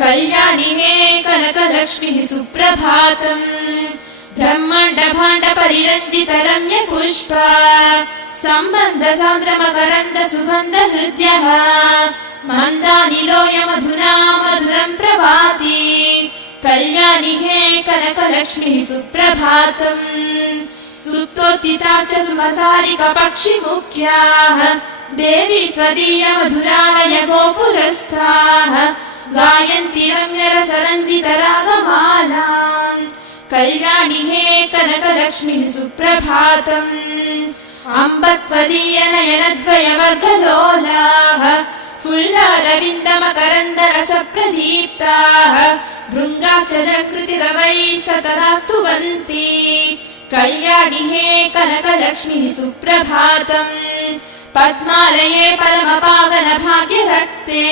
कल्याणि हे कनकलक्ष्मीः सुप्रभातम् ब्रह्माण्ड भाण्ड परिरञ्जित रम्य पुष्पा सम्बन्ध सान्द्र मकरन्द सुगन्ध हृद्यः मन्दानिलोय मधुना मधुरं प्रभाति कल्याणि हे कनकलक्ष्मीः सुप्रभातम् सुप्तोत्थिताश्च सुमसारिक पक्षिमुख्याः देवी त्वदीय मधुरालय गोपुरस्थाः गायन्ति रम्यरसरञ्जित रागमालाम् कल्याणि हे कनकलक्ष्मीः सुप्रभातम् अम्ब त्वदीय नयनद्वयवर्गलोलाः फुल्लारविन्दमकरन्द रसप्रदीप्ताः भृङ्गाश्च जकृतिरवैः सततास्तु वन्ति कल्याणि हे कनकलक्ष्मीः सुप्रभातम् पद्मालये परमपावन भाग्यरक्ते